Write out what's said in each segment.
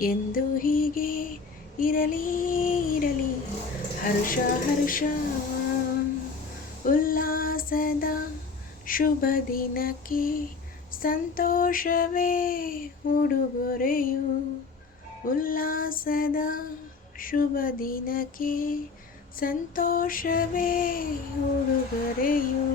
ಎಂದು ಹೀಗೆ ಇರಲಿ ಇರಲಿ. ಹರ್ಷ ಹರ್ಷ. ಉಲ್ಲಾಸದ ಶುಭ ದಿನಕ್ಕೆ ಸಂತೋಷವೇ ಉಡುಗೊರೆಯು. ಉಲ್ಲಾಸದ ಶುಭ ದಿನಕ್ಕೆ ಸಂತೋಷವೇ ಉಡುಗೊರೆಯು.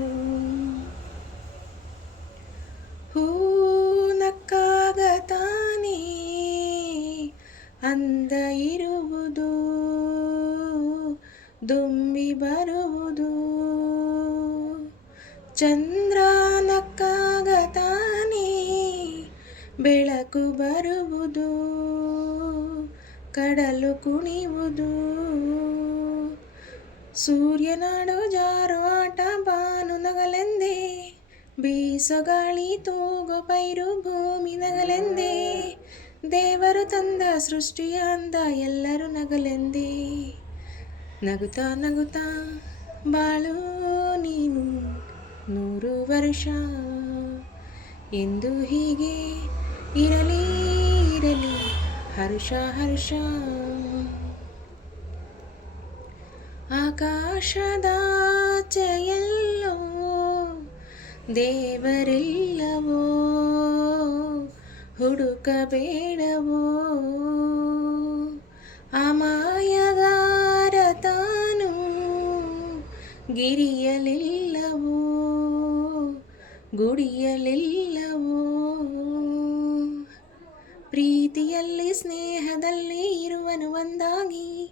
ದುಂಬಿ ಬರುವುದು. ಚಂದ್ರನಕ್ಕಾಗತಾನೇ ಬೆಳಕು ಬರುವುದು. ಕಡಲು ಕುಣಿಯುವುದು ಸೂರ್ಯನಾಡು ಜಾರುವಾಟ ಆಟ ಬಾನು ನಗಲೆಂದೇ. ಬೀಸಗಾಳಿ ತೂಗೋ ಪೈರು ಭೂಮಿ ನಗಲೆಂದೇ. ದೇವರು ತಂದ ಸೃಷ್ಟಿಯ ಅಂದ ಎಲ್ಲರೂ ನಗಲೆಂದೇ. ನಗುತ್ತಾ ನಗುತ್ತಾ ಬಾಳು ನೀನು ನೂರು ವರ್ಷ ಎಂದು ಹೀಗೆ ಇರಲಿ ಇರಲಿ ಹರ್ಷ ಹರ್ಷ ಆಕಾಶದಾಚೆಯಲ್ಲೋ ದೇವರಿಲ್ಲವೋ ಹುಡುಕಬೇಡವೋ ಅಮಾಯಗಾರ ಗಿರಿಯಲಿಲ್ಲವೋ? ಗುಡಿಯಲಿಲ್ಲವೋ? ಪ್ರೀತಿಯಲ್ಲಿ, ಸ್ನೇಹದಲ್ಲಿ ಇರುವನು ಒಂದಾಗಿ.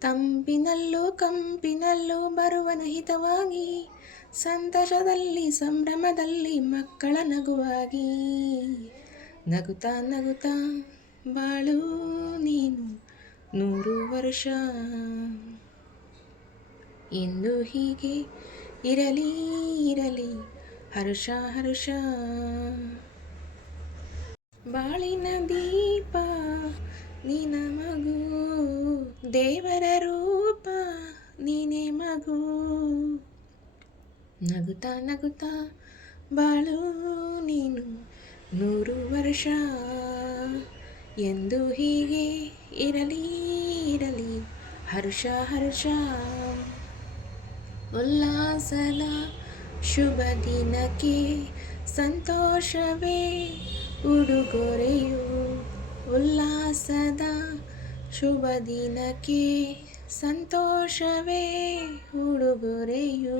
ತಂಪಿನಲ್ಲೂ ಕಂಪಿನಲ್ಲೂ ಬರುವನು ಹಿತವಾಗಿ. ಸಂತಸದಲ್ಲಿ, ಸಂಭ್ರಮದಲ್ಲಿ ಮಕ್ಕಳ ನಗುವಾಗಿ. ನಗುತ್ತಾ ನಗುತ್ತಾ, ಬಾಳು ನೀನು ನೂರು ವರ್ಷ. ಎಂದು ಹೀಗೆ ಇರಲಿ ಇರಲಿ. ಹರ್ಷ ಹರ್ಷ. ಬಾಳಿನ ದೀಪ, ನಿನ ಮಗು. ದೇವರ ರೂಪ, ನೀನೇ ಮಗು. ನಗುತ್ತಾ ನಗುತ್ತಾ ಬಾಳು ನೀನು ನೂರು ವರ್ಷ. ಎಂದು ಹೀಗೆ ಇರಲಿ ಇರಲಿ. ಹರ್ಷ ಹರ್ಷ. ಉಲ್ಲಾಸದ ಶುಭ ದಿನಕ್ಕೆ ಸಂತೋಷವೇ ಉಡುಗೊರೆಯು. ಉಲ್ಲಾಸದ ಶುಭ ದಿನಕ್ಕೆ ಸಂತೋಷವೇ ಉಡುಗೊರೆಯು.